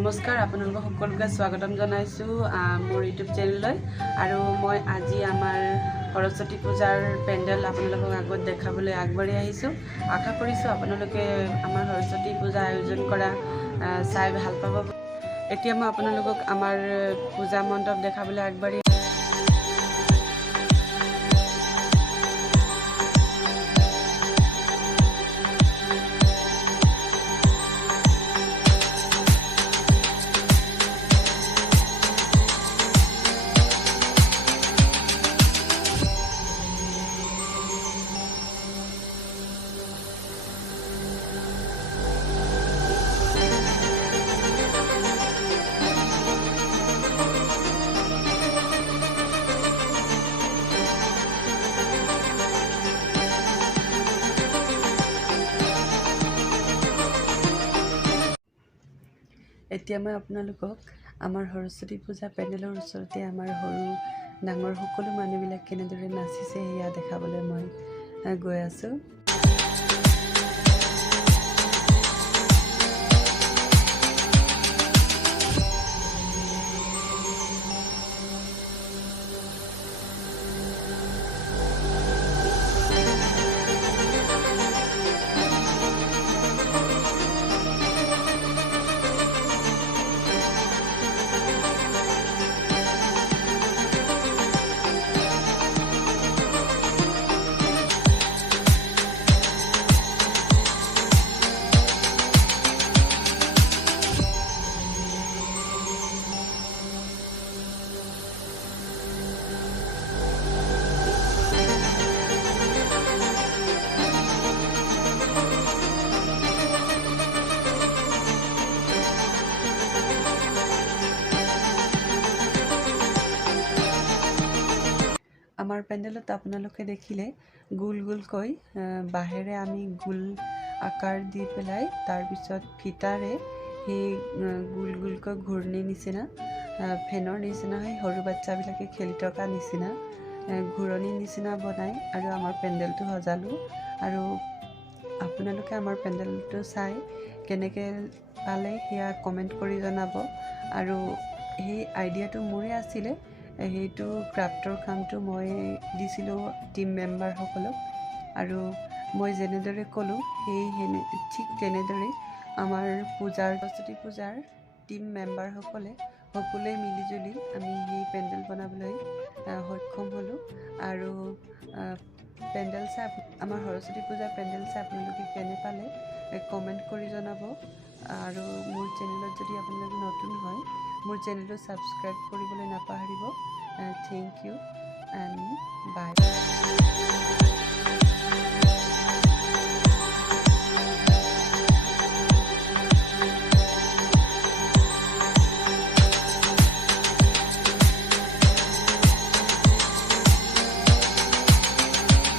নমস্কাৰ আপোনালোকক সকলোকে স্বাগতম জনাইছো মোৰ ইউটিউব চেনেললৈ আৰু মই আজি আমাৰ সৰস্বতী পূজাৰ পেণ্ডেল আপোনালোকক আগত দেখাবলৈ আগবাঢ়ি আহিছো। আশা কৰিছো আপোনালোকে আমাৰ সৰস্বতী পূজা আয়োজন কৰা চাই ভাল পাব। এতিয়া মই আপোনালোকক আমাৰ পূজা মণ্ডপ দেখাবলৈ আগবাঢ়ি এতিয়া মই আপোনালোকক আমাৰ সৰস্বতী পূজা পেণ্ডেলৰ ওচৰতে আমাৰ সৰু ডাঙৰ সকলো মানুহবিলাক কেনেদৰে নাচিছে সেয়া দেখাবলৈ মই গৈ আছোঁ। আমাৰ পেণ্ডেলত আপোনালোকে দেখিলে গোল গোলকৈ বাঁহেৰে আমি গোল আকাৰ দি পেলাই তাৰপিছত ফিটাৰে সেই গোল গোলকৈ ঘূৰ্ণিৰ নিচিনা ফেনৰ নিচিনা সেই সৰু বাচ্চাবিলাকে খেলি থকা নিচিনা ঘূৰণিৰ নিচিনা বনাই আৰু আমাৰ পেণ্ডেলটো সজালোঁ। আৰু আপোনালোকে আমাৰ পেণ্ডেলটো চাই কেনেকৈ পালে সেয়া কমেণ্ট কৰি জনাব। আৰু সেই আইডিয়াটো মোৰে আছিলে, সেইটো ক্ৰাফ্টৰ কামটো মই দিছিলোঁ টিম মেম্বাৰসকলক আৰু মই যেনেদৰে ক'লোঁ ঠিক তেনেদৰে আমাৰ সৰস্বতী পূজাৰ টিম মেম্বাৰসকলে সকলোৱে মিলিজুলি আমি সেই পেণ্ডেল বনাবলৈ সক্ষম হ'লোঁ। আৰু পেণ্ডেল চাই আমাৰ সৰস্বতী পূজাৰ পেণ্ডেল চাই আপোনালোকে কেনে পালে কমেণ্ট কৰি জনাব। আৰু মোৰ চেনেলত যদি আপোনালোকে নতুন হয় মোৰ চেনেলটো ছাবস্ক্ৰাইব কৰিবলৈ নাপাহৰিব। Thank you and bye.